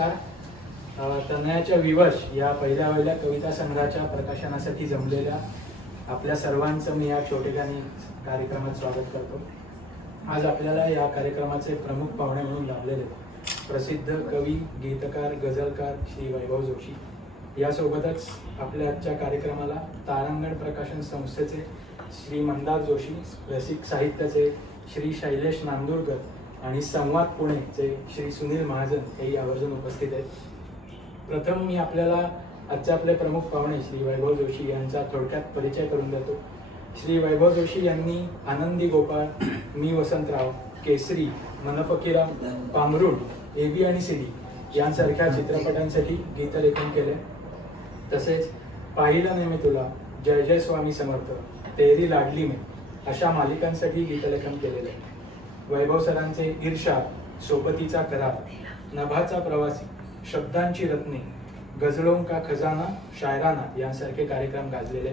तनयाच्या विवश या पहिल्या कविता संग्रहाच्या प्रकाशनासाठी जमलेल्या आपल्या सर्वांचं मी या छोटेखानी कार्यक्रमात स्वागत करतो. आज आपल्याला या कार्यक्रमाचे प्रमुख पाहुणे म्हणून लाभलेले प्रसिद्ध कवी, गीतकार, गझलकार श्री वैभव जोशी यासोबतच आपल्या आजच्या कार्यक्रमाला तारांगण प्रकाशन संस्थेचे श्री मंदार जोशी, रसिक साहित्याचे श्री शैलेश नांदुरकर आणि संवाद पुणेचे श्री सुनील महाजन हेही आवर्जून उपस्थित आहेत. प्रथम मी आपल्याला आजचे आपले प्रमुख पाहुणे श्री वैभव जोशी यांचा थोडक्यात परिचय करून देतो. श्री वैभव जोशी यांनी आनंदी गोपाळ, मी वसंतराव, केसरी, मनफकिरा, पांघरुण, एबी आणि सीडी यांसारख्या चित्रपटांसाठी गीतलेखन केले. तसेच पाहिलं नाही मी तुला, जय जय स्वामी समर्थ, तेरी लाडली में अशा मालिकांसाठी गीतलेखन केलेले. वैभव सरांचे इर्षाद, सोबतीचा करार, नभाचा प्रवासी, शब्दांची रत्ने, गझलों का खजाना, शायराना यांसारखे कार्यक्रम गाजलेले.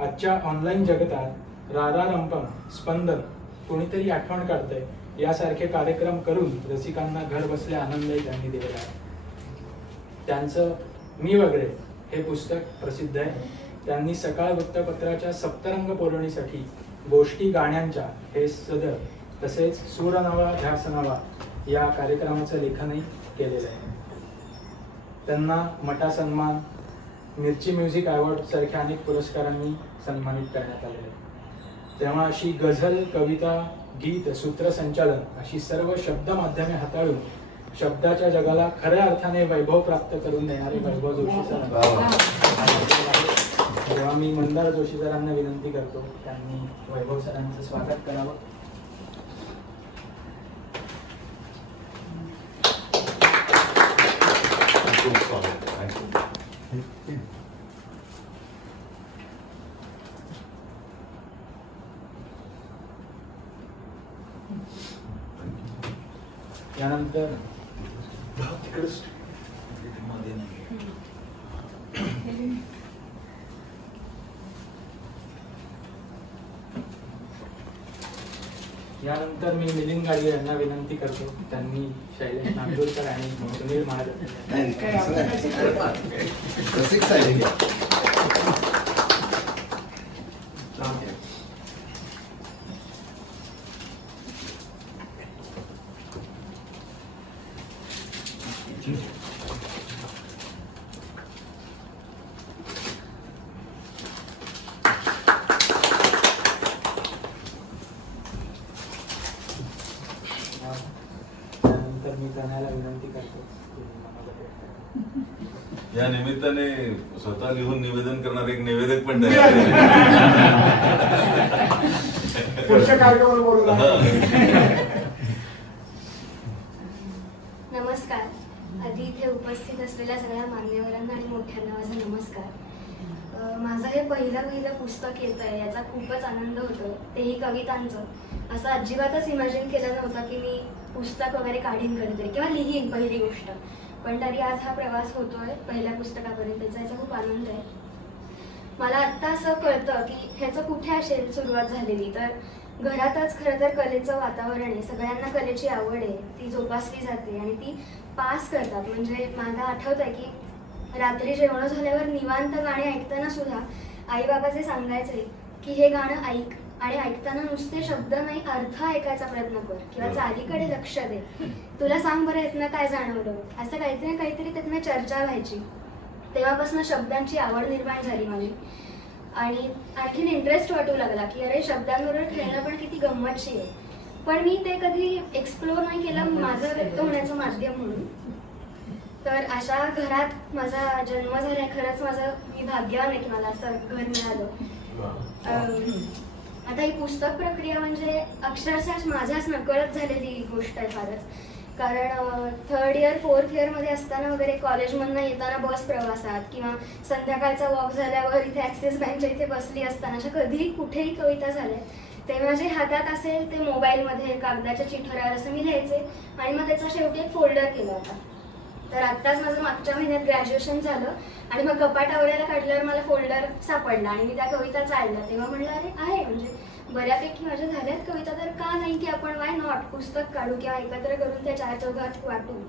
आजच्या ऑनलाईन जगतात रारा रंपम, स्पंदन, कोणीतरी आठवण काढतंय यासारखे कार्यक्रम करून रसिकांना घर बसल्या आनंदही त्यांनी दिलेला आहे. त्यांचं मी वगैरे हे पुस्तक प्रसिद्ध आहे. त्यांनी सकाळ वृत्तपत्राच्या सप्तरंग पोरणीसाठी गोष्टी गाण्यांच्या हे सदर तसेच सूर नवा ध्यास नवा या कार्यक्रमाचं लेखनही केलेलं आहे. त्यांना मटा सन्मान, मिर्ची म्युझिक अवॉर्ड सारख्या अनेक पुरस्कारांनी सन्मानित करण्यात आलेले आहे. तेव्हा अशी गझल, कविता, गीत, सूत्रसंचालन अशी सर्व शब्द माध्यमे हाताळून शब्दाच्या जगाला खऱ्या अर्थाने वैभव प्राप्त करून देणारे वैभव जोशी सर. तेव्हा मी मंदार जोशी सरांना विनंती करतो त्यांनी वैभव सरांचं स्वागत करावं. यानंतर यानंतर मी मिलिंद गाडगे यांना विनंती करतो त्यांनी शैलेश नांदुरकर आणि सुनील महाजन विनंती करतो. या निमित्ताने स्वतः लिहून निवेदन करणार एक निवेदक पण तयार नमस्कार. आधी इथे उपस्थित असलेल्या सगळ्या मान्यवरांना आणि मोठ्यांना माझा नमस्कार. माझं हे पहिलं पुस्तक येत आहे याचा खूपच आनंद होतो, तेही कवितांचं. असं अजिबातच इमॅजिन केलं नव्हतं की मी पुस्तक वगैरे काढीन कधीतरी किंवा लिहीन पहिली गोष्ट. पण तरी आज हा प्रवास होतोय पहिल्या पुस्तकापर्यंतचा, याचा खूप आनंद आहे. मला आत्ता असं कळतं की ह्याचं कुठे असेल सुरुवात झालेली, तर घरातच खरं तर कलेचं वातावरण आहे. सगळ्यांना कलेची आवड आहे, ती जोपासली जाते आणि ती पास करतात. म्हणजे मला आठवत आहे की रात्री जेवण झाल्यावर निवांत गाणे ऐकताना सुद्धा आई बाबाचे सांगायचे की हे गाणं ऐक आणि ऐकताना नुसते शब्द नाही, अर्थ ऐकायचा प्रयत्न कर किंवा चालीकडे लक्ष दे. तुला सांग बरं यातनं काय जाणवलं, असं काहीतरी काहीतरी त्यातनं चर्चा व्हायची. तेव्हापासून शब्दांची आवड निर्माण झाली माझी आणि आणखीन इंटरेस्ट वाटू लागला की अरे शब्दांबरोबर खेळणं पण किती गंमतशीर आहे. पण मी ते कधी एक्सप्लोर नाही केलं माझं व्यक्त होण्याचं माध्यम म्हणून. तर अशा घरात माझा जन्म झालाय. खरंच मी भाग्यवान आहे की मला असं घर मिळालं. आता ही पुस्तक प्रक्रिया म्हणजे अक्षरशः माझ्याच नकळत झालेली गोष्ट आहे फारच. कारण 3rd इयर 4th इयरमध्ये असताना वगैरे कॉलेजमधनं येताना बस प्रवासात किंवा संध्याकाळचा वॉक झाल्यावर इथे ॲक्सिस बँकच्या इथे बसली असताना अशा कधीही कुठेही कविता झाल्या ते माझ्या हातात असेल ते मोबाईलमध्ये कागदाच्या चिठ्ठ्यावर असं मी लिहायचे आणि मग त्याचा शेवटी एक फोल्डर केला होता. तर आत्ताच माझं मागच्या महिन्यात ग्रॅज्युएशन झालं आणि मग कपाट आवरायला काढल्यावर मला फोल्डर सापडला आणि मी त्या कविता चालल्या. तेव्हा म्हणलं अरे आहे म्हणजे बऱ्यापैकी माझ्या झाल्यात कविता, तर का नाही की आपण वाय नॉट पुस्तक काढू किंवा एकत्र करून त्या चार चौघात वाटू.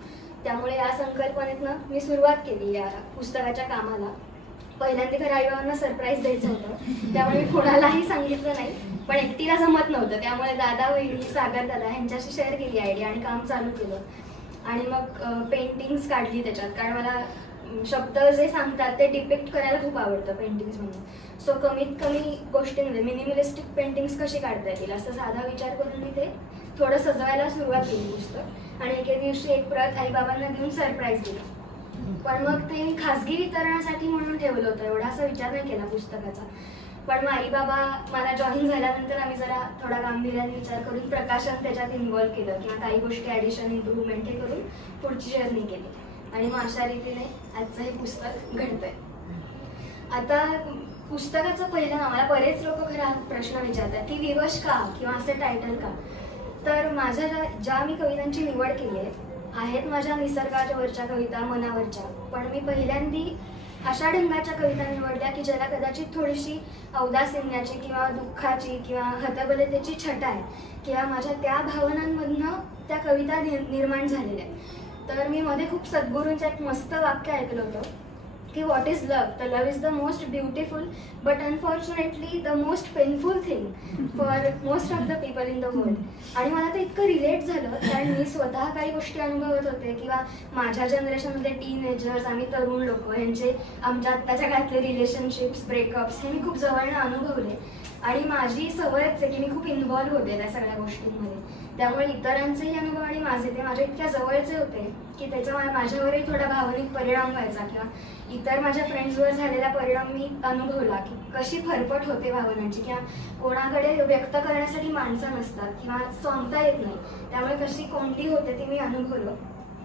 त्यामुळे या संकल्पनेतनं मी सुरुवात केली या पुस्तकाच्या कामाला. पहिल्यांदा घर आईबाबांना सरप्राईज द्यायचं होतं, त्यामुळे मी कोणालाही सांगितलं नाही, पण एकटीला जमत नव्हतं. त्यामुळे दादा, वहिनी, सागर दादा ह्यांच्याशी शेअर केली आयडिया आणि काम चालू केलं. आणि मग पेंटिंग्स काढली त्याच्यात, कारण मला शब्द जे सांगतात ते डिपिक्ट करायला खूप आवडतं पेंटिंग्स म्हणून. सो कमीत कमी गोष्टींमध्ये मिनिमलिस्टिक पेंटिंग्स कशी काढता येतील असं साधा विचार करून मी ते थोडं सजवायला सुरुवात केली पुस्तक. आणि एके दिवशी एक प्रत आईबाबांना देऊन सरप्राईज दिला. पण मग ते मी खाजगी वितरणासाठी म्हणून ठेवलं होतं, एवढा असा विचार नाही केला पुस्तकाचा. पण मग आईबाबा मला जॉईन झाल्यानंतर आम्ही जरा थोडा गांभीर्याने विचार करून प्रकाशन त्याच्यात इन्व्हॉल्व केलं किंवा काही गोष्टी ॲडिशन इम्प्रूव्हमेंट हे करून पुढची जर्नी केली. आणि मग अशा रीतीने आजचं हे पुस्तक घडतंय. आता पुस्तकाचं पहिलं नाव, मला बरेच लोक खरा प्रश्न विचारतात की विवश का किंवा असं टायटल का. तर माझ्या ज्या मी कवितांची निवड केली आहे आहेत माझ्या निसर्गावरच्या कविता, मनावरच्या, पण मी पहिल्यांदी अशा ढंगाच्या कविता निवडल्या की ज्याला कदाचित थोडीशी औदासिन्याची किंवा दुःखाची किंवा हतबलतेची छटा आहे किंवा माझ्या त्या भावनांमधनं त्या कविता निर्माण झालेल्या आहेत. तर मी मध्ये खूप सद्गुरूंचं एक मस्त वाक्य ऐकलं होतं की व्हॉट इज लव्ह, तर love is the most beautiful but unfortunately the most painful thing for most of the people in the world. आणि मला ते इतकं रिलेट झालं, कारण मी स्वतः काही गोष्टी अनुभवत होते किंवा माझ्या जनरेशनमध्ये टीनेजर्स, आम्ही तरुण लोक यांचे आमच्या आत्ताच्या काळातले रिलेशनशिप्स, ब्रेकअप्स हे मी खूप जवळनं अनुभवले. आणि माझी सवयच आहे की मी खूप इन्व्हॉल्व्ह होते त्या सगळ्या गोष्टींमध्ये. त्यामुळे इतरांचेही अनुभव आणि माझे ते माझ्या इतक्या जवळचे होते की त्याचा माझ्यावरही थोडा भावनिक परिणाम व्हायचा किंवा इतर माझ्या फ्रेंड्सवर झालेला परिणाम मी अनुभवला की कशी फरफट होते भावनांची किंवा कोणाकडे व्यक्त करण्यासाठी माणसं नसतात किंवा सांगता येत नाही, त्यामुळे कशी कोणती होते ती मी अनुभवलं.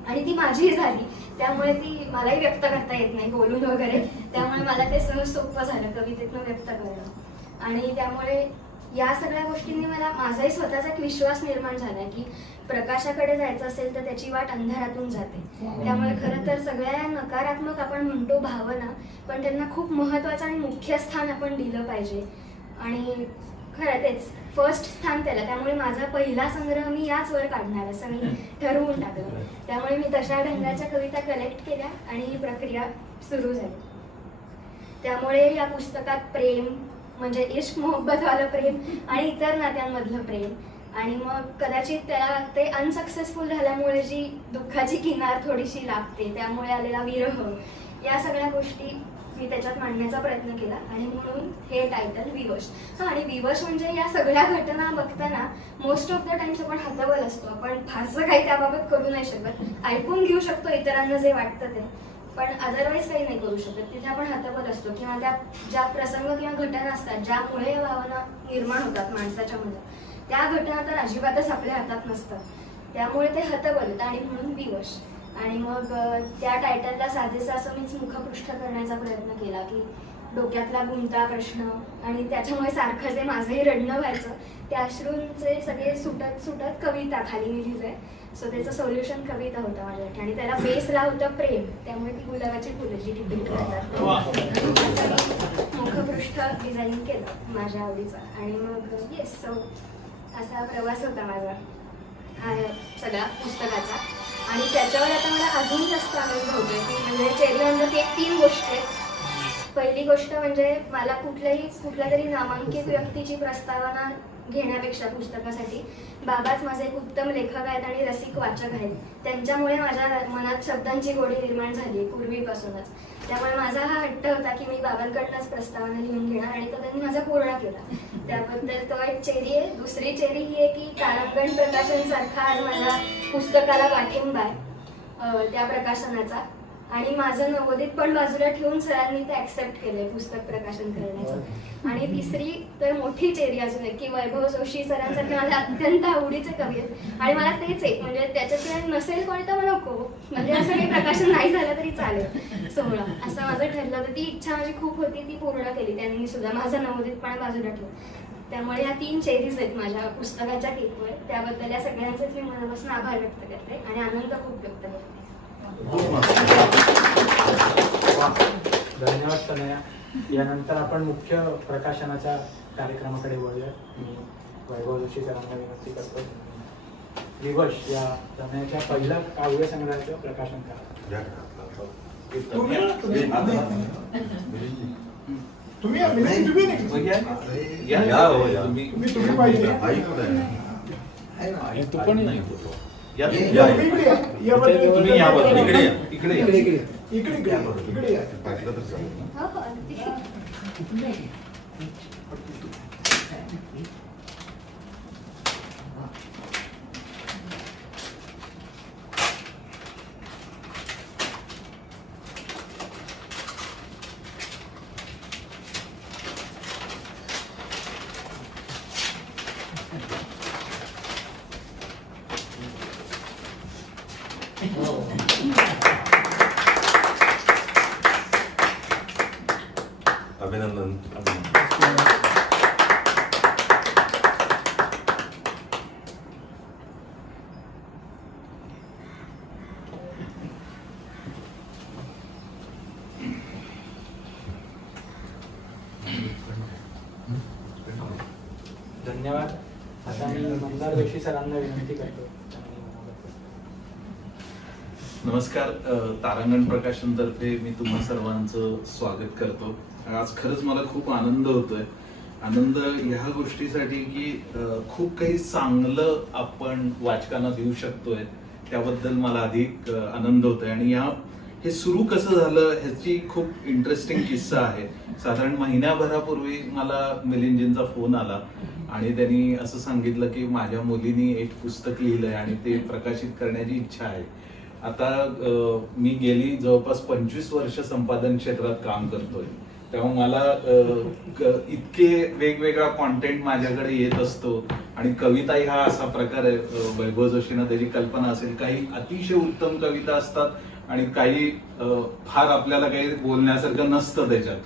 आणि ती माझीही झाली, त्यामुळे ती मलाही व्यक्त करता येत नाही बोलून वगैरे, त्यामुळे मला ते सहज सोपं झालं कवितेतनं व्यक्त करणं. आणि त्यामुळे या सगळ्या गोष्टींनी मला माझाही स्वतःचा एक विश्वास निर्माण झाला की प्रकाशाकडे जायचं असेल तर त्याची वाट अंधारातून जाते. त्यामुळे खरं तर सगळ्या नकारात्मक आपण म्हणतो भावना, पण त्यांना खूप महत्त्वाचं आणि मुख्य स्थान आपण दिलं पाहिजे. आणि खरं तेच फर्स्ट स्थान त्याला, त्यामुळे माझा पहिला संग्रह मी याच वर काढणार असं मी ठरवून टाकलं. त्यामुळे मी तशा ढंगाच्या कविता कलेक्ट केल्या आणि ही प्रक्रिया सुरू झाली. त्यामुळे या पुस्तकात प्रेम म्हणजे इश्क मोहब्बतवालं प्रेम आणि इतर नात्यांमधलं प्रेम, आणि मग कदाचित त्याला ते अनसक्सेसफुल झाल्यामुळे जी दुःखाची किनार थोडीशी लागते त्यामुळे आलेला विरह, या सगळ्या गोष्टी मी त्याच्यात मांडण्याचा प्रयत्न केला. आणि म्हणून हे टायटल विवश. आणि विवश म्हणजे या सगळ्या घटना बघताना मोस्ट ऑफ द टाइम्स आपण हतबल असतो, आपण फारसं काही त्याबाबत करू नाही शकत, ऐकून घेऊ शकतो इतरांना जे वाटतं ते, पण अदरवाईज काही नाही करू शकत. तिथे आपण हतबल असतो किंवा त्या ज्या प्रसंग किंवा घटना असतात ज्यामुळे या भावना निर्माण होतात माणसाच्या मनात, त्या घटना तर अजिबातच आपल्या हातात नसतात, त्यामुळे ते हतबल होतं आणि म्हणून विवश. आणि मग त्या टायटलला साजेसं असं मीच मुखपृष्ठ करण्याचा प्रयत्न केला की डोक्यातला गुंता प्रश्न आणि त्याच्यामुळे सारखं जे माझंही रडणं व्हायचं त्या अश्रूंचे सगळे सुटत सुटत कविता खाली मी लिहिलंय. सो त्याचं सोल्युशन कविता होता माझ्यासाठी आणि त्याला बेसला होतं प्रेम, त्यामुळे ती गुलाबाची फुलं जी डिपिक्ट करतात मुखपृष्ठ डिझाईन केलं माझ्या आवडीचं. आणि मग येस, सो असा प्रवास होता माझा हा सगळा पुस्तकाचा. आणि त्याच्यावर आता मला अजून जास्त आनंद होतोय की म्हणजे चेरी ऑन द केक 3 गोष्टी आहेत. पहिली गोष्ट म्हणजे मला कुठल्या तरी नामांकित व्यक्तीची प्रस्तावना घेण्यापेक्षा पुस्तकासाठी बाबाच माझे एक उत्तम लेखक आहेत आणि रसिक वाचक आहेत, त्यांच्यामुळे माझ्या मनात शब्दांची गोडी निर्माण झाली पूर्वीपासूनच. त्यामुळे माझा हा हट्ट होता की मी बाबांकडनंच प्रस्तावना लिहून घेणार आणि तो त्यांनी माझा पूर्ण केला, त्याबद्दल तो एक चेरी आहे. दुसरी चेरी ही आहे की तारांगण प्रकाशन सारखा आज माझ्या पुस्तकाला पाठिंबा आहे त्या प्रकाशनाचा. आणि माझं नवोदित पण बाजूला ठेवून सरांनी ते ऍक्सेप्ट केलंय पुस्तक प्रकाशन करण्याचं. आणि तिसरी तर मोठी चेरी अजून एक की वैभव जोशी सरांसारखे माझ्या अत्यंत आवडीचे कवी आहेत आणि मला तेच एक म्हणजे त्याच्याशिवाय नसेल कोणी तर मला नको, म्हणजे असं काही प्रकाशन नाही झालं तरी चालेल 16 असं माझं ठरलं होतं. ती इच्छा माझी खूप होती, ती पूर्ण केली त्यांनी सुद्धा, माझं नवोदितपणा बाजूला ठेवून. त्यामुळे या 3 चेरीज आहेत माझ्या पुस्तकाच्या केकवर, त्याबद्दल या सगळ्यांचेच मी मनापासून आभार व्यक्त करते आणि आनंद खूप व्यक्त करते. धन्यवाद तनया. यानंतर आपण मुख्य प्रकाशनाच्या कार्यक्रमाकडे वळूया. मी वैभव जोशी सरांना विनंती करतो, विवश या जमण्याच्या पहिल्या काव्य संग्रहाचं प्रकाशन करा. तुम्ही पाहिजे. तू पण नाही इकडे हो हो अगदी. अभिनंदन. धन्यवाद. आता मी मंदार जोशी सरांना विनंती करतो. नमस्कार. तारांगण प्रकाशन तर्फे मी तुम्हा सर्वांचं स्वागत करतो. आज खरंच मला खूप आनंद होतोय. आनंद ह्या गोष्टीसाठी की खूप काही चांगलं आपण वाचकांना देऊ शकतोय, त्याबद्दल मला अधिक आनंद होतोय. आणि हे सुरू कसं झालं ह्याची खूप इंटरेस्टिंग किस्सा आहे. साधारण महिन्याभरापूर्वी मला मिलिंदजींचा फोन आला आणि त्यांनी असं सांगितलं की माझ्या मुलीने एक पुस्तक लिहिलंय आणि ते प्रकाशित करण्याची इच्छा आहे. आता मी गेली जवळपास 25 वर्ष संपादन क्षेत्रात काम करतोय, तेव्हा मला इतके वेगवेगळा कॉन्टेंट माझ्याकडे येत असतो. आणि कविता हा असा प्रकार आहे, वैभव जोशींना त्याची कल्पना असेल, काही अतिशय उत्तम कविता असतात आणि काही फार आपल्याला काही बोलण्यासारखं नसतं त्याच्यात.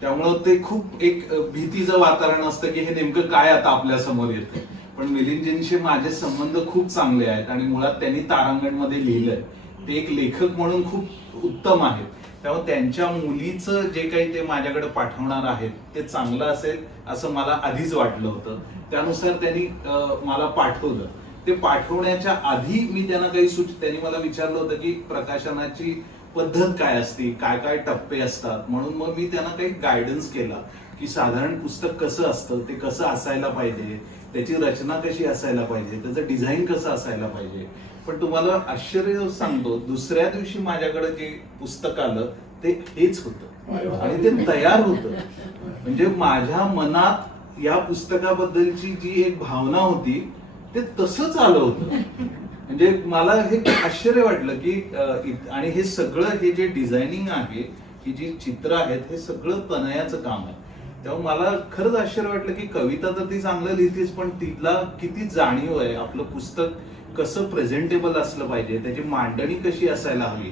त्यामुळं ते खूप एक भीतीचं वातावरण असतं की हे नेमकं काय आता आपल्या समोर येतं. पण मिलिंदजींशी माझे संबंध खूप चांगले आहेत आणि मुळात त्यांनी तारांगणमध्ये लिहिलंय, ते एक लेखक म्हणून खूप उत्तम आहेत. त्यामुळे त्यांच्या मुलीचं जे काही ते माझ्याकडे पाठवणार आहेत ते चांगलं असेल असं मला आधीच वाटलं होतं. त्यानुसार त्यांनी मला पाठवलं. ते पाठवण्याच्या आधी मी त्यांना काही त्यांनी मला विचारलं होतं की प्रकाशनाची पद्धत काय असते, काय काय टप्पे असतात. म्हणून मग मी त्यांना काही गायडन्स केला की साधारण पुस्तक कसं असतं, ते कसं असायला पाहिजे, त्याची रचना कशी असायला पाहिजे, त्याचं डिझाईन कसं असायला पाहिजे. पण तुम्हाला आश्चर्य सांगतो, दुसऱ्या दिवशी माझ्याकडे जे पुस्तक आलं ते हेच होतं आणि ते तयार होतं. म्हणजे माझ्या मनात या पुस्तकाबद्दलची जी एक भावना होती ते तसंच आलं होतं. म्हणजे मला हे आश्चर्य वाटलं की आणि हे सगळं हे जे डिझायनिंग आहे, ही जी चित्र आहेत, हे सगळं तनयाचं काम आहे. तेव्हा मला खरंच आश्चर्य वाटलं की कविता तर ती चांगलं लिहितेच, पण तिला किती जाणीव आहे. आपलं पुस्तक कसं प्रेझेंटेबल असलं पाहिजे, त्याची मांडणी कशी असायला हवी,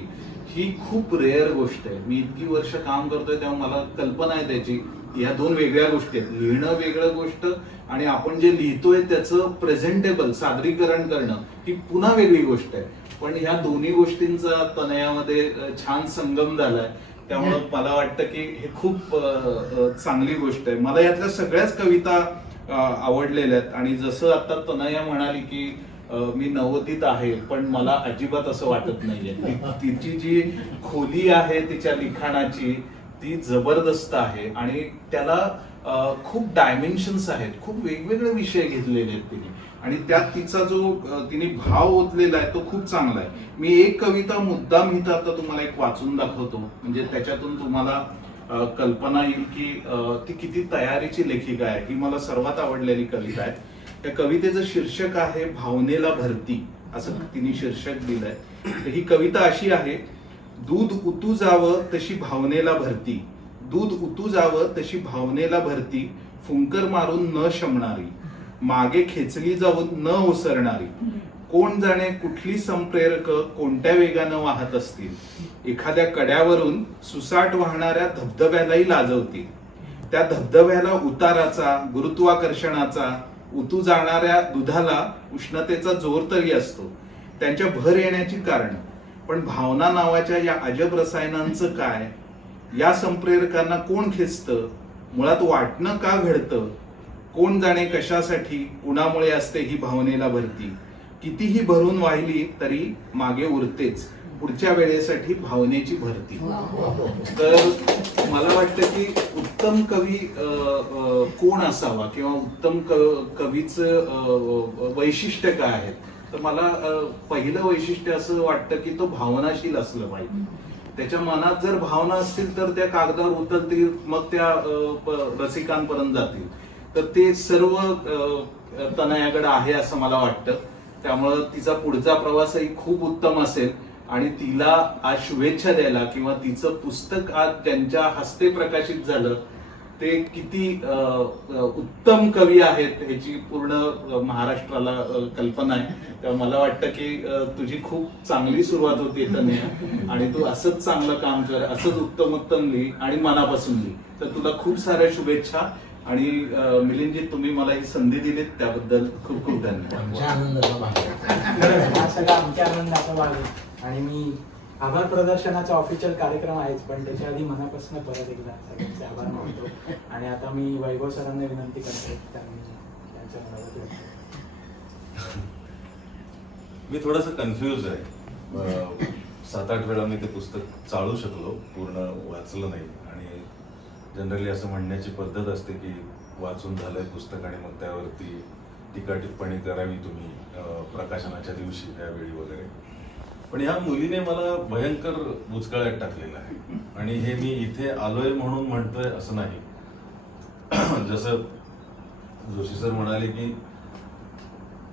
ही खूप रेअर गोष्ट आहे. मी इतकी वर्ष काम करतोय तेव्हा मला कल्पना आहे त्याची. या दोन वेगळ्या गोष्टी आहेत, लिहिणं वेगळं गोष्ट आणि आपण जे लिहितोय त्याचं प्रेझेंटेबल सादरीकरण करणं ही पुन्हा वेगळी गोष्ट आहे. पण ह्या दोन्ही गोष्टींचा तनयामध्ये छान संगम झालाय. त्यामुळे मला वाटतं की हे खूप चांगली गोष्ट आहे. मला यातल्या सगळ्याच कविता आवडलेल्या आहेत. आणि जसं आता तनया म्हणाली की मी नवोदित आहे, पण मला अजिबात असं वाटत नाहीये. तिची जी खोली आहे तिच्या लिखाणाची ती जबरदस्त आहे आणि त्याला खूप डायमेन्शन्स आहेत, खूप वेगवेगळे विषय घेतलेले आहेत तिने. आणि त्यात तिचा जो तिने भाव ओतलेला आहे तो खूप चांगला आहे. मी एक कविता मुद्दाम इथं आता तुम्हाला एक वाचून दाखवतो, म्हणजे त्याच्यातून तुम्हाला कल्पना येईल की ती किती तयारीची लेखिका आहे. ही मला सर्वात आवडलेली कविता आहे. त्या कवितेचं शीर्षक आहे भावनेला भरती, असं तिने शीर्षक दिलंय. तर ही कविता अशी आहे: दूध उतू जावं तशी भावनेला भरती, दूध उतू जावं तशी भावनेला भरती, फुंकर मारून न शमणारी, मागे खेचली जाऊन न ओसरणारी, कोण जाणे कुठली संप्रेरक कोणत्या वेगानं वाहत असतील, एखाद्या कड्यावरून सुसाट वाहणाऱ्या धबधब्यालाही लाजवतील, त्या धबधब्याला उताराचा, गुरुत्वाकर्षणाचा, उतू जाणाऱ्या दुधाला उष्णतेचा जोर तरी असतो, त्यांच्या भर येण्याची कारण. पण भावना नावाच्या या अजब रसायनांचं काय, या संप्रेरकांना कोण खेचतं, मुळात वाटणं का घडतं, कोण जाणे कशासाठी कुणामुळे असते ही भावनेला भरती, कितीही भरून वाहिली तरी मागे उरतेच पुढच्या वेळेसाठी भावनेची भरती. तर मला वाटतं की उत्तम कवी कोण असावा किंवा उत्तम कवीचं वैशिष्ट्य काय आहे, तर मला पहिलं वैशिष्ट्य असं वाटतं की तो भावनाशील असलं पाहिजे. त्याच्या मनात जर भावना असतील तर त्या कागदावर उतरतील, मग त्या रसिकांपर्यंत जातील. तर ते सर्व तनयाकडे आहे असं मला वाटतं. त्यामुळं तिचा पुढचा प्रवासही खूप उत्तम असेल आणि तिला आज शुभेच्छा द्यायला किंवा तिचं पुस्तक आज ज्यांच्या हस्ते प्रकाशित झालं ते किती उत्तम कवी आहेत ह्याची पूर्ण महाराष्ट्राला कल्पना आहे. त्यामुळे मला वाटतं की तुझी खूप चांगली सुरुवात होती तनया आणि तू असंच चांगलं काम कर, असंच उत्तम लिही आणि मनापासून लिही. तर तुला खूप साऱ्या शुभेच्छा आणि मिलिंदजी तुम्ही मला ही संधी दिलीत त्याबद्दल खूप खूप धन्यवाद. हा सगळा आमच्या आनंदाचा भाग आहे आणि मी आभार प्रदर्शनाचा ऑफिशियल कार्यक्रम आहेच, पण त्याच्या आधी मनापासून परत एकदा सगळ्यांचे आभार मानतो. आणि आता मी वैभव सरांना विनंती करतो त्यांनी त्यांच्या मदत व्यक्त. मी थोडंसं कन्फ्युज आहे. 7-8 वेळा मी ते पुस्तक चाळू शकलो, पूर्ण वाचलं नाही. आणि जनरली असं म्हणण्याची पद्धत असते की वाचून झालंय पुस्तक आणि मग त्यावरती टीका टिप्पणी करावी तुम्ही प्रकाशनाच्या दिवशी त्यावेळी वगैरे. पण ह्या मुलीने मला भयंकर बुचकळ्यात टाकलेलं आहे आणि हे मी इथे आलोय म्हणून म्हणतोय असं नाही. जसं जोशी सर म्हणाले की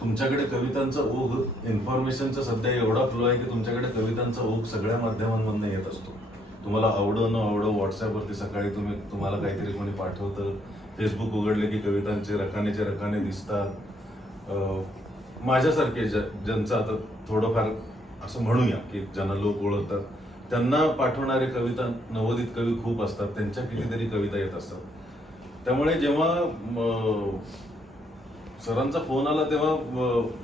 तुमच्याकडे कवितांचा ओघ, इन्फॉर्मेशनचा सध्या एवढा फ्लो आहे की तुमच्याकडे कवितांचा ओघ सगळ्या माध्यमांमधून येत असतो. तुम्हाला आवडं न आवडं व्हॉट्सअपवरती सकाळी तुम्हाला काहीतरी कोणी पाठवतं, फेसबुक उघडले की कवितांचे रकाने दिसतात. माझ्यासारखे ज्यांचं आता थोडंफार असं म्हणूया की ज्यांना लोक ओळखतात त्यांना पाठवणारे कविता नवोदित कवी खूप असतात, त्यांच्या कितीतरी कविता येत असतात. त्यामुळे जेव्हा सरांचा फोन आला तेव्हा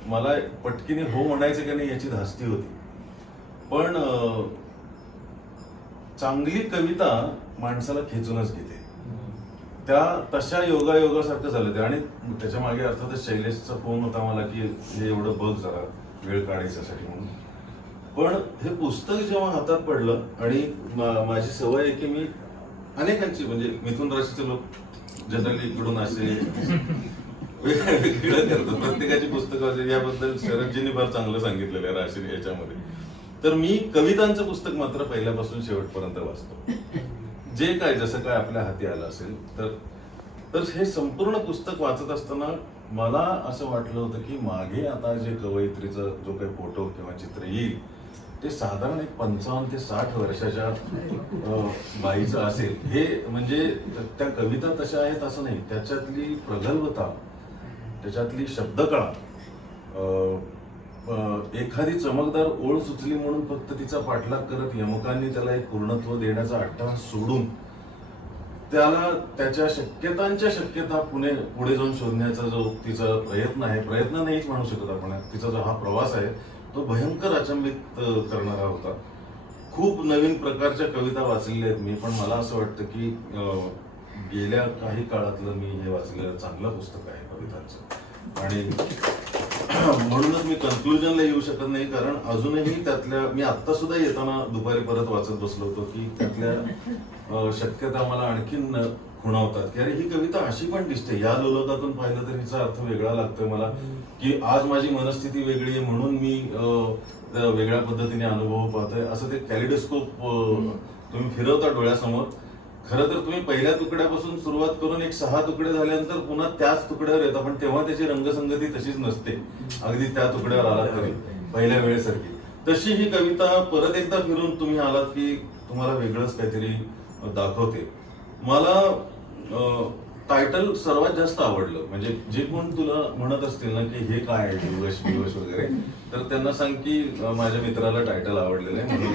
मला पटकीने हो म्हणायचं की नाही याची धास्ती होती. पण चांगली कविता माणसाला खेचूनच घेते. त्या तशा योगासारखं झालं ते. आणि त्याच्या मागे अर्थातच शैलेशचा फोन होता मला की हे एवढं बघ जरा वेळ काढायच्यासाठी म्हणून. पण हे पुस्तक जेव्हा हातात पडलं आणि माझी सवय आहे की मी अनेकांची म्हणजे मिथुन राशीचे लोक जनरली इकडून असे वेगळं करतात, प्रत्येकाची पुस्तकं असेल. याबद्दल शरदजींनी फार चांगलं सांगितलेलं आहे राशी याच्यामध्ये. तर मी कवितांचं पुस्तक मात्र पहिल्यापासून शेवटपर्यंत वाचतो, जे काय जसं काय आपल्या हाती आलं असेल. तर हे संपूर्ण पुस्तक वाचत असताना मला असं वाटलं होतं की मागे आता जे कवयित्रीचा जो काही फोटो किंवा चित्र येईल ते साधारण एक 55 ते 60 वर्षाच्या बाईचं असेल. हे म्हणजे त्या कविता तशा आहेत असं नाही, त्याच्यातली प्रगल्भता, त्याच्यातली शब्दकळा, एखादी चमकदार ओळ सुचली म्हणून फक्त तिचा पाठलाग करत यमकांनी त्याला एक पूर्णत्व देण्याचा अट्टहास सोडून त्याला त्याच्या शक्यतांच्या शक्यता पुढे जाऊन शोधण्याचा जो तिचा प्रयत्न आहे, प्रयत्न नाहीच म्हणू शकत आपण, तिचा जो हा प्रवास आहे तो भयंकर अचंबित करणारा होता. खूप नवीन प्रकारच्या कविता वाचलेल्या आहेत मी, पण मला असं वाटतं की गेल्या काही काळातलं मी हे वाचलेलं चांगलं पुस्तक आहे कवितांचं. आणि म्हणूनच मी कन्क्लुजनला येऊ शकत नाही, कारण अजूनही त्यातल्या मी आत्ता सुद्धा येताना दुपारी परत वाचत बसलो होतो की त्यातल्या शक्यता मला आणखीन खुणावतात की अरे ही कविता अशी पण दिसते, या लोलकातून पाहिलं तर हिचा अर्थ वेगळा लागतोय मला, की आज माझी मनस्थिती वेगळी आहे म्हणून मी वेगळ्या पद्धतीने अनुभव पाहतोय. असं ते कॅलिडोस्कोप तुम्ही फिरवता डोळ्यासमोर. खरं तर तुम्ही पहिल्या तुकड्यापासून सुरुवात करून एक 6 तुकडे झाल्यानंतर पुन्हा त्याच तुकड्यावर येतात, पण तेव्हा त्याची रंगसंगती तशीच नसते, अगदी त्या तुकड्यावर आलात तरी पहिल्या वेळेसारखी. तशी ही कविता परत एकदा फिरून तुम्ही आलात की तुम्हाला वेगळंच काहीतरी दाखवते. मला टायटल सर्वात जास्त आवडलं. म्हणजे जे कोण तुला म्हणत असतील ना की हे काय आहे दिवस वगैरे, तर त्यांना सांग की माझ्या मित्राला टायटल आवडलेलं आहे म्हणून.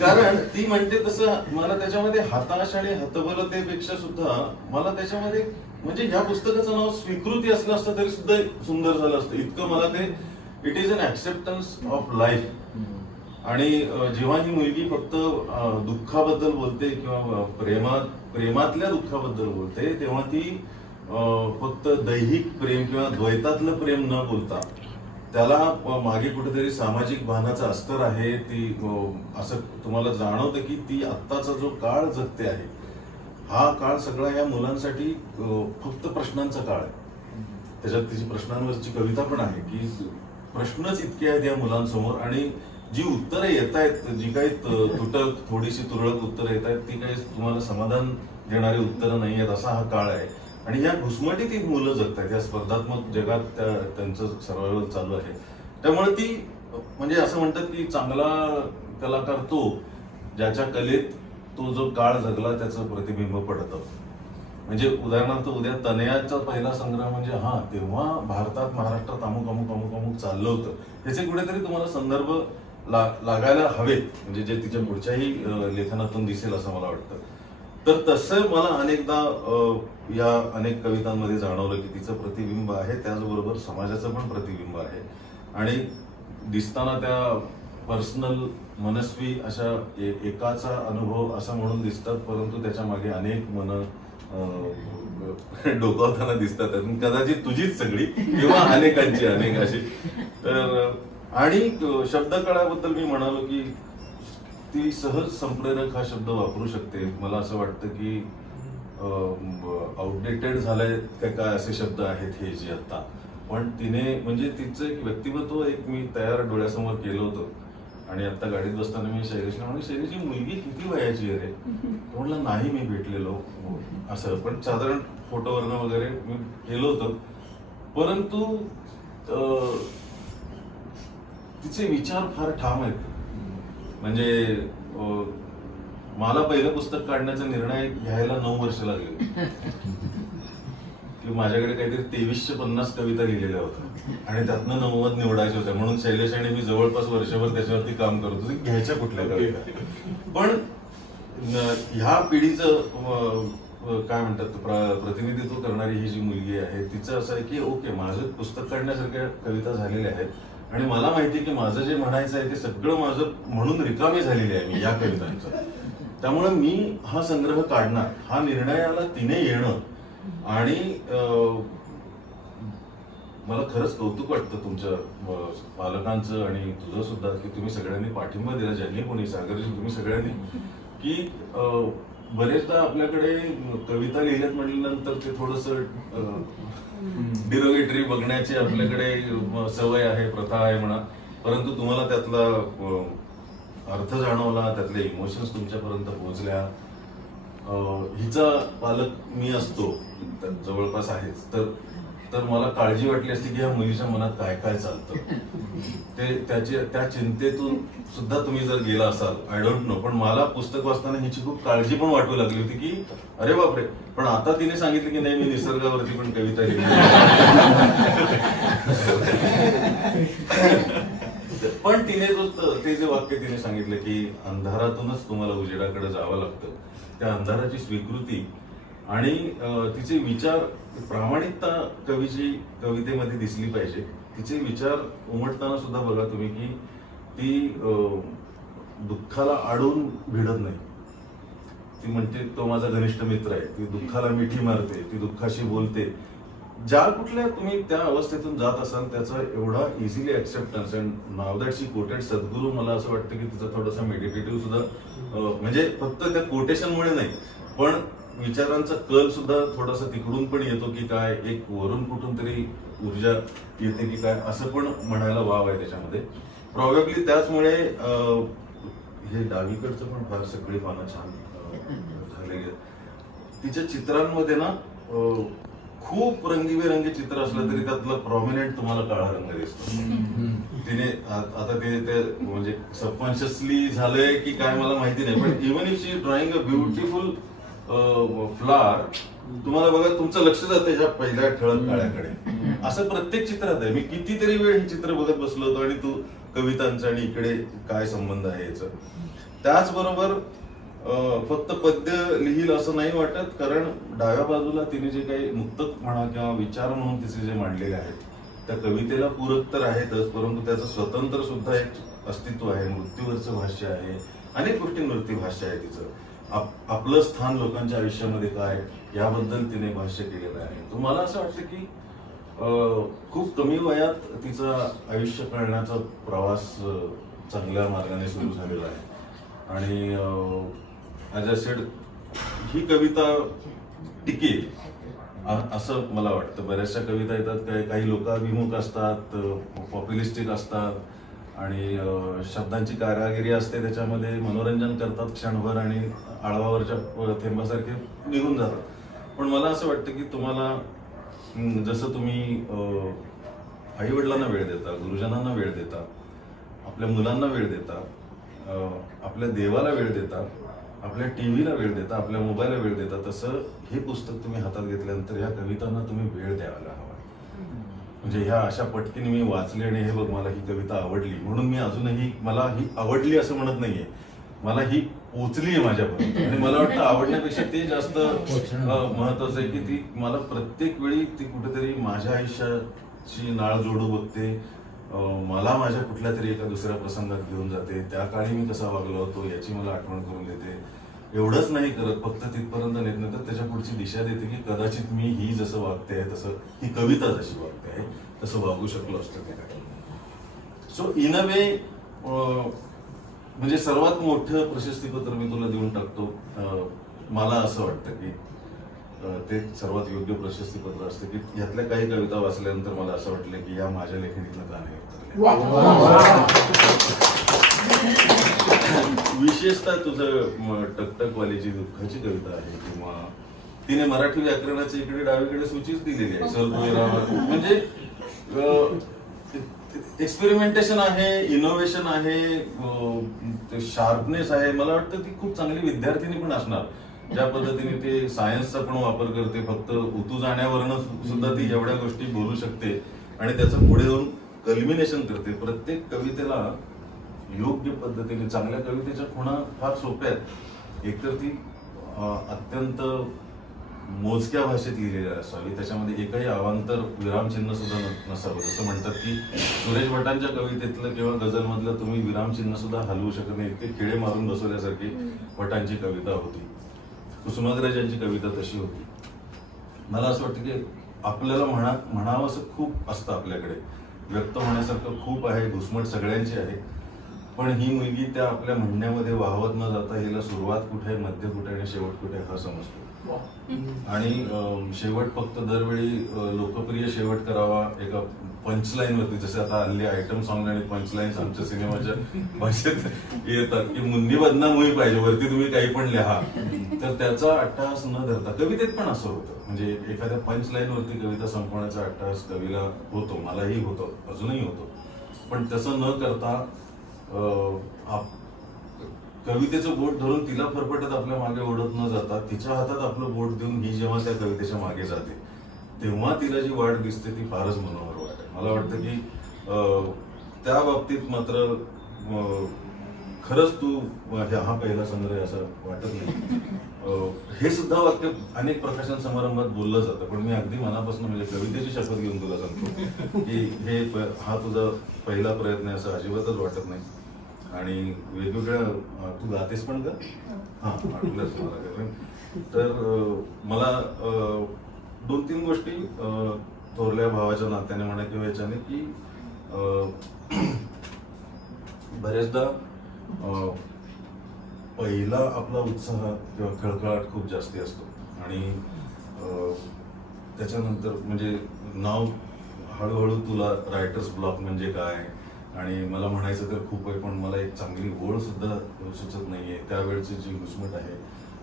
कारण ती म्हणते तसं मला त्याच्यामध्ये हताश आणि हतबलतेपेक्षा सुद्धा मला त्याच्यामध्ये म्हणजे ह्या पुस्तकाचं नाव स्वीकृती असलं असतं तरी सुद्धा सुंदर झालं असतं. इतकं मला ते it is an acceptance of life. आणि जेव्हा ही मुलगी फक्त दुःखाबद्दल बोलते किंवा प्रेमातल्या दुःखाबद्दल बोलते, तेव्हा ती फक्त दैहिक प्रेम किंवा द्वैतातलं प्रेम न बोलता त्याला मागे कुठेतरी सामाजिक भानाचं अस्तर आहे. ती असं तुम्हाला जाणवतं की ती आत्ताचा जो काळ जगते आहे, हा काळ सगळा या मुलांसाठी फक्त प्रश्नांचा काळ आहे. त्याच्यात तिची प्रश्नांवरची कविता पण आहे की प्रश्नच इतके आहेत या मुलांसमोर, आणि जी उत्तरं येत आहेत, जी काही तुटक थोडीशी तुरळक उत्तरं येत आहेत, ती काही तुम्हाला समाधान देणारी उत्तरं नाही आहेत. असा हा काळ आहे. आणि या घुसमटीत ही मुलं जगतात, या स्पर्धात्मक जगात त्यांचं सर्वायवल चालू आहे. त्यामुळे ती म्हणजे असं म्हणतात की चांगला कलाकार तो ज्याच्या कलेत तो जो काळ जगला त्याचं प्रतिबिंब पडतं. म्हणजे उदाहरणार्थ उद्या तनयाचा पहिला संग्रह म्हणजे तेव्हा भारतात महाराष्ट्रात अमुक अमुक अमुक अमुक चाललं होतं, ह्याचे कुठेतरी तुम्हाला संदर्भ लागायला हवेत, म्हणजे जे तिच्या पुढच्याही लेखनातून दिसेल असं मला वाटतं. तर तसं मला अनेकदा या अनेक कवितांमध्ये जाणवलं की तिचं प्रतिबिंब आहे, त्याचबरोबर समाजाचं पण प्रतिबिंब आहे. आणि दिसताना त्या पर्सनल मनस्वी अशा एकाचा अनुभव असा म्हणून दिसतात, परंतु त्याच्या मागे अनेक मन डोकावताना दिसतात. कदाचित तुझीच सगळी किंवा अनेकांची अनेक अशी. तर आणि शब्दकळाबद्दल मी म्हणालो की ती सहज संप्रेरक हा शब्द वापरू शकते. मला असं वाटतं की आउटडेटेड झालंय काय असे शब्द आहेत हे जे आता, पण तिने म्हणजे तिचं एक व्यक्तिमत्व एक मी तयार डोळ्यासमोर केलं होतं. आणि आता गाडीत बसताना मी शैलेशला म्हणजे शैलेशची मुलगी किती वयाची आहे? म्हटलं नाही मी भेटलेलो असं, पण साधारण फोटोवरनं वगैरे मी केलं होतं. परंतु तिचे विचार फार ठाम आहेत. म्हणजे मला पहिलं पुस्तक काढण्याचा निर्णय घ्यायला 9 वर्ष लागले. की माझ्याकडे काहीतरी 2350 कविता लिहिलेल्या होत्या आणि त्यातनं 90 निवडायच्या होत्या. म्हणून शैलेश आणि मी जवळपास वर्षभर त्याच्यावरती काम करत होतो, घ्यायच्या कुठल्या कविता. पण ह्या पिढीचं काय म्हणतात प्रतिनिधित्व करणारी ही जी मुलगी आहे, तिचं असं आहे की ओके, माझं पुस्तक काढण्यासारख्या कविता झालेल्या आहेत आणि मला माहिती आहे की माझं जे म्हणायचं आहे ते सगळं माझं म्हणून रिकामी झालेली आहे मी या कवितांचं. त्यामुळे मी हा संग्रह काढणार, हा निर्णयाला तिने येणं. आणि मला खरंच कौतुक वाटतं तुमच्या पालकांचं आणि तुझं सुद्धा की तुम्ही सगळ्यांनी पाठिंबा दिला, ज्यांनी कोणी सागरजी तुम्ही सगळ्यांनी, की बरेचदा आपल्याकडे कविता लिहिल्यात म्हटल्यानंतर ते थोडंसं डिरोगेटरी बघण्याची आपल्याकडे सवय आहे, प्रथा आहे म्हणा. परंतु तुम्हाला त्यातला अर्थ जाणवला, त्यातले इमोशन्स तुमच्यापर्यंत पोहोचल्या. हिचा पालक मी असतो, जवळपास आहेच, तर मला काळजी वाटली असती की ह्या मुलीच्या मनात काय काय चालतं ते त्या चिंतेतून सुद्धा तुम्ही जर गेला असाल, आय डोंट नो. पण मला पुस्तक वाचताना हिची खूप काळजी पण वाटू लागली होती की अरे बापरे. पण आता तिने सांगितलं की नाही, मी निसर्गावरती पण कविता लिहिली. पण तिने ते जे वाक्य तिने सांगितलं की अंधारातूनच तुम्हाला उजेडाकडे जावं लागतं, त्या अंधाराची स्वीकृती आणि तिचे विचार, प्रामाणिकता कवितेमध्ये दिसली पाहिजे. तिचे विचार उमटताना सुद्धा बघा तुम्ही की ती दुःखाला आडून भिडत नाही. ती म्हणते तो माझा घनिष्ठ मित्र आहे, ती दुःखाला मिठी मारते, ती दुःखाशी बोलते. ज्या कुठल्या तुम्ही त्या अवस्थेतून जात असाल त्याचा एवढा easily acceptance. And now that she coated सद्गुरू, मला असं वाटतं की तिचा थोडासा मेडिटेटिव्ह सुद्धा, म्हणजे फक्त त्या कोटेशनमुळे नाही पण विचारांचा कल सुद्धा थोडासा तिकडून पण येतो की काय एक वरून कुठून तरी ऊर्जा येते की काय, असं पण म्हणायला वाव आहे त्याच्यामध्ये. प्रॉबेबली त्याचमुळे हे डावीकडचं पण फार सगळी पानं छान झालेली आहेत. तिच्या चित्रांमध्ये ना खूप रंगीबेरंगी चित्र असलं तरी त्यातलं प्रॉमिनंट तुम्हाला काळा रंग दिसतो. तिने आता ते म्हणजे सबकॉन्शियसली झालंय की काय मला माहिती नाही, पण even if she drawing a beautiful flower, तुम्हाला बघा तुमचं लक्ष जातं ह्या पहिल्या ठळक काळ्याकडे. असं प्रत्येक चित्रात आहे. मी कितीतरी वेळ हे चित्र बघत बसलो होतो आणि तू कवितांचा आणि इकडे काय संबंध आहे याचा. त्याचबरोबर फक्त पद्य लिहिल असं नाही वाटत, कारण डाव्या बाजूला तिने जे काही मुक्तक म्हणा किंवा विचार म्हणून तिचे जे मांडलेले आहेत त्या कवितेला पूरक तर आहेतच, परंतु त्याचं स्वतंत्र सुद्धा एक अस्तित्व आहे, मृत्यूवरचं भाष्य आहे, अनेक गोष्टींवरती भाष्य आहे तिचं. आपलं स्थान लोकांच्या आयुष्यामध्ये काय याबद्दल तिने भाष्य केलेलं आहे. तर मला असं वाटतं की खूप कमी वयात तिचा आयुष्य कळण्याचा प्रवास चांगल्या मार्गाने सुरू झालेला आहे. आणि ॲज अ सेड ही कविता टिकेल असं मला वाटतं. बऱ्याचशा कविता येतात, काही लोकाभिमुख असतात, पॉप्युलिस्टिक असतात आणि शब्दांची कारागिरी असते, त्याच्यामध्ये मनोरंजन करतात क्षणभर आणि आळवावरच्या थेंबासारखे निघून जातात. पण मला असं वाटतं की तुम्हाला जसं तुम्ही आई वडिलांना वेळ देता, गुरुजनांना वेळ देता, आपल्या मुलांना वेळ देता, आपल्या देवाला वेळ देता, आपल्या टीव्हीला वेळ देता, आपल्या मोबाईलला वेळ देता, तसं हे पुस्तक तुम्ही हातात घेतल्यानंतर ह्या कवितांना तुम्ही वेळ द्यायला हवा. म्हणजे ह्या अशा पटकीने मी वाचले आणि हे बघ मला ही कविता आवडली म्हणून मी अजूनही मला ही आवडली असं म्हणत नाहीये, मला ही पोचली आहे माझ्यापर्यंत. आणि मला वाटतं आवडण्यापेक्षा ते जास्त महत्वाचं आहे की ती मला प्रत्येक वेळी ती कुठेतरी माझ्या आयुष्याची नाळ जोडू बघते, मला माझ्या कुठल्या तरी एका दुसऱ्या प्रसंगात घेऊन जाते, त्या काळी मी कसा वागलो होतो याची मला आठवण करून देते. एवढंच नाही करत, फक्त तिथपर्यंत नेत नाही तर त्याच्या पुढची दिशा देते की कदाचित मी ही जसं वागते आहे तसं ही कविता जशी वागते आहे तसं वागू शकलो असतं ते काय. सो इन अ वे म्हणजे सर्वात मोठं प्रशस्तीपत्र मी तुला देऊन टाकतो. मला असं वाटतं की ते सर्वात योग्य प्रशस्तीपत्र असतं की ह्यातल्या काही कविता वाचल्यानंतर मला असं वाटलं की या माझ्या लेखणीतलं गाणं विशेषतः तुझं टकटकवालीची दुःखाची कविता आहे किंवा तिने मराठी व्याकरणाची इकडे डावीकडे सूचीच दिलेली आहे. म्हणजे एक्सपेरिमेंटेशन आहे, इनोव्हेशन आहे, शार्पनेस आहे. मला वाटतं ती खूप चांगली विद्यार्थिनी पण असणार, ज्या पद्धतीने ते सायन्सचा पण वापर करते. फक्त उतू जाण्यावरनं सुद्धा ती एवढ्या गोष्टी बोलू शकते आणि त्याचं पुढे जाऊन कल्मिनेशन करते. प्रत्येक कवितेला योग्य पद्धतीने, चांगल्या कवितेच्या खुणा फार सोप्या आहेत. एकतर ती अत्यंत मोजक्या भाषेत लिहिलेली असावी, त्याच्यामध्ये एकही अवांतर विरामचिन्ह सुद्धा नसावं. जसं म्हणतात की सुरेश भटांच्या कवितेतलं किंवा गझलमधलं तुम्ही विरामचिन्ह सुद्धा हलवू शकत नाही, इतके खिळे मारून बसवल्यासारखी भटांची कविता होती. कुसुमाग्रज यांची कविता तशी होती. मला असं वाटतं की आपल्याला म्हणावं असं खूप असतं, आपल्याकडे व्यक्त होण्यासारखं खूप आहे, घुसमट सगळ्यांची आहे. पण ही मुलगी त्या आपल्या म्हणण्यामध्ये वाहवत न जाता हिला सुरुवात कुठे, मध्य कुठे आणि शेवट कुठे हा समजतो. आणि शेवट फक्त दरवेळी लोकप्रिय शेवट करावा एका पंचलाईन वरती, जसे आता हल्ली आयटम सॉंग आणि पंचलाईन्स आमच्या सिनेमाच्या भाषेत येतात की मुन्नी बदनाम होई पाहिजे, वरती तुम्ही काही पण लिहा, तर त्याचा अट्टहास न धरता कवितेत पण असं होतं. म्हणजे एखाद्या पंचलाईन वरती कविता संपवण्याचा अट्टहास कवीला होतो, मलाही होतो, अजूनही होतो. पण तसं न करता कवितेचं बोट धरून तिला फरफटत आपल्या मागे ओढत न जाता तिच्या हातात आपलं बोट देऊन ही जेव्हा त्या कवितेच्या मागे जाते तेव्हा तिला जी वाट दिसते ती फारच मनोहर वाट आहे. मला वाटतं की त्या बाबतीत मात्र खरंच तू हा पहिला संग्रह असं वाटत नाही. हे सुद्धा वाक्य अनेक प्रकाशन समारंभात बोललं जातं, पण मी अगदी मनापासून म्हणजे कवितेची शपथ घेऊन तुला सांगतो की हा तुझा पहिला प्रयत्न आहे असं अजिबातच वाटत नाही. आणि वेगवेगळ्या तू गातेस पण का? हा, आठवलंच मला. तर मला 2-3 गोष्टी थोरल्या भावाच्या नात्याने म्हणा किंवा याच्याने की बऱ्याचदा पहिला आपला उत्साह किंवा खळखळाट खूप जास्ती असतो आणि त्याच्यानंतर म्हणजे नाव हळूहळू तुला रायटर्स ब्लॉक म्हणजे काय आणि मला म्हणायचं तर खूप आहे पण मला एक चांगली ओळ सुद्धा सुचत नाहीये, त्यावेळची जी घुसमट आहे,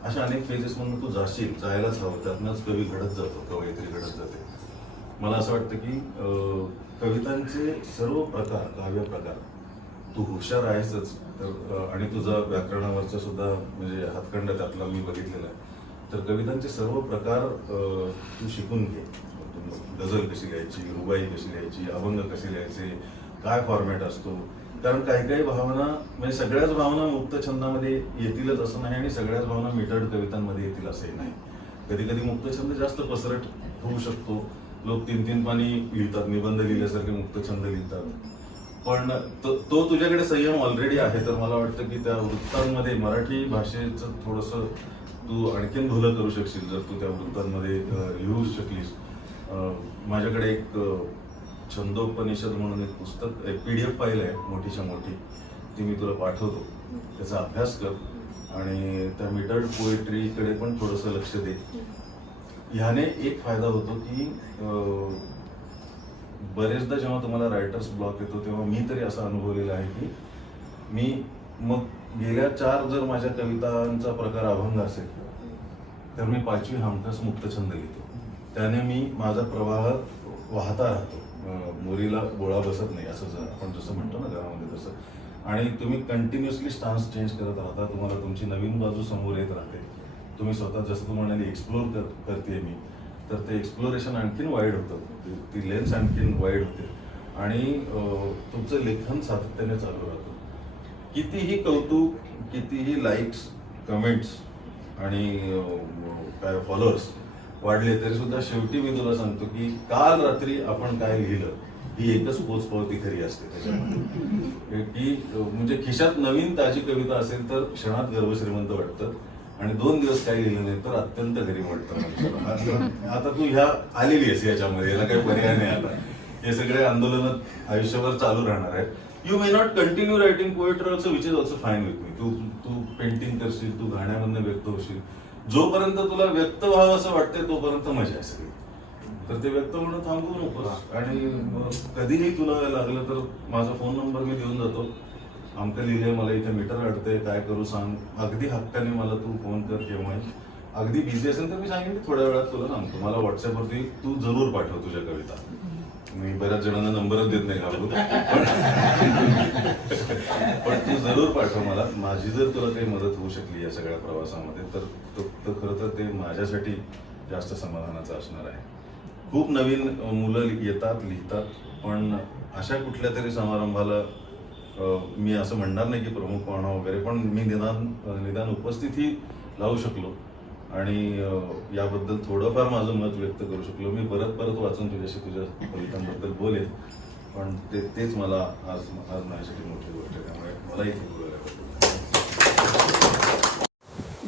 अशा अनेक फेजेस मधून तू जायलाच हवं. त्यातनंच कवी घडत जातो, कवयित्री घडत जाते. मला असं वाटतं की कवितांचे सर्व प्रकार, काव्य प्रकार, तू हुशार आहेसच तर आणि तुझा व्याकरणावरचा सुद्धा म्हणजे हातखंड त्यातला मी बघितलेला आहे. तर कवितांचे सर्व प्रकार तू शिकून घे. गझल कशी लिहायची, रुबाई कशी लिहायची, अभंग कसे लिहायचे, काय फॉर्मॅट असतो. कारण काही काही भावना म्हणजे सगळ्याच भावना मुक्त छंदामध्ये येतीलच असं नाही आणि सगळ्याच भावना मीटर्ड कवितांमध्ये येतील असंही नाही. कधी कधी मुक्त छंद जास्त पसरट होऊ शकतो, लोक 3-3 पानी लिहितात, निबंध लिहिल्यासारखे मुक्तछंद लिहितात. पण तो तुझ्याकडे संयम ऑलरेडी आहे, तर मला वाटतं की त्या वृत्तांमध्ये मराठी भाषेचं थोडंसं तू आणखीन भलं करू शकशील जर तू त्या वृत्तांमध्ये लिहू शकलीस. माझ्याकडे एक छंदोपनिषद म्हणून एक पुस्तक, एक PDF फाईल आहे मोठीच्या मोठी, ती मी तुला पाठवतो. त्याचा अभ्यास कर आणि त्या मीटर्ड पोएट्रीकडे पण थोडंसं लक्ष दे. ह्याने एक फायदा होतो की बरेचदा जेव्हा तुम्हाला रायटर्स ब्लॉक येतो तेव्हा मी तरी असं अनुभवलेलं आहे की मी मग गेल्या 4 जर माझ्या कवितांचा प्रकार अभंग असेल तर मी 5वी हमखास मुक्तछंद लिहितो. त्याने मी माझा प्रवाह वाहता राहतो, मोरीला बोळा बसत नाही असं जर आपण जसं म्हणतो ना घरामध्ये तसं. आणि तुम्ही कंटिन्युअसली स्टान्स चेंज करत राहता, तुम्हाला तुमची नवीन बाजू समोर येत राहते. तुम्ही स्वतः जसं तू म्हणाली एक्सप्लोर करते मी, तर ते एक्सप्लोरेशन आणखीन वाईड होतं, ती लेन्स आणखीन वाईड होते आणि तुमचं लेखन सातत्याने चालू राहतं. कितीही कौतुक, कितीही लाईक्स, कमेंट्स आणि काय फॉलोअर्स वाढले तरी सुद्धा शेवटी मी तुला सांगतो की काल रात्री आपण काय लिहिलं ही एकच पोचपावती खरी असते त्याच्यामध्ये. की म्हणजे खिशात नवीन ताजी कविता असेल तर क्षणात गर्भश्रीमंत वाटतं आणि 2 दिवस काही लिहिलं नाही तर अत्यंत गरीब वाटतं. आता तू ह्या आलेली आहेस याच्यामध्ये, याला काही पर्याय नाही. आता हे सगळे आंदोलन आयुष्यभर चालू राहणार आहे. You may not continue writing poetry also, which is also fine with me. तू पेंटिंग करशील, तू गाण्यामधनं व्यक्त होशील. जोपर्यंत तुला व्यक्त व्हावं असं वाटतंय तोपर्यंत मजा आहे सगळी. तर ते व्यक्त होणं थांबवू नकोस. आणि कधीही तुला लागलं तर माझा फोन नंबर मी देऊन जातो. आमचं लिहिलंय, मला इथे मीटर अडतंय, काय करू सांग. अगदी हक्काने मला तू फोन कर केव्हा. अगदी बिझी असेल तर मी सांगेन की थोड्या वेळात तुला सांगतो. मला व्हॉट्सअपवरती तू जरूर पाठव तुझ्या कविता. मी बऱ्याच जणांना नंबरच देत नाही घालू, पण तू जरूर पाठव मला. माझी जर तुला काही मदत होऊ शकली या सगळ्या प्रवासामध्ये तर खरं तर ते माझ्यासाठी जास्त समाधानाचं असणार आहे. खूप नवीन मुलं येतात, लिहितात, पण अशा कुठल्या तरी समारंभाला मी असं म्हणणार नाही की प्रमुख पाहुणा वगैरे, पण मी निदान उपस्थिती लावू शकलो आणि याबद्दल थोडंफार माझं मत व्यक्त करू शकलो. मी परत वाचून तुझ्याशी तुझ्या कवितांबद्दल बोलेन, पण तेच मला आज माझ्यासाठी मोठी गोष्ट आहे. त्यामुळे मलाही खूप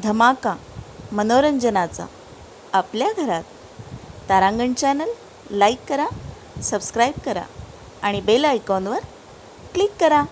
धमाका मनोरंजनाचा आपल्या घरात तारांगण चॅनल लाईक करा, सबस्क्राईब करा आणि बेल आयकॉनवर क्लिक करा.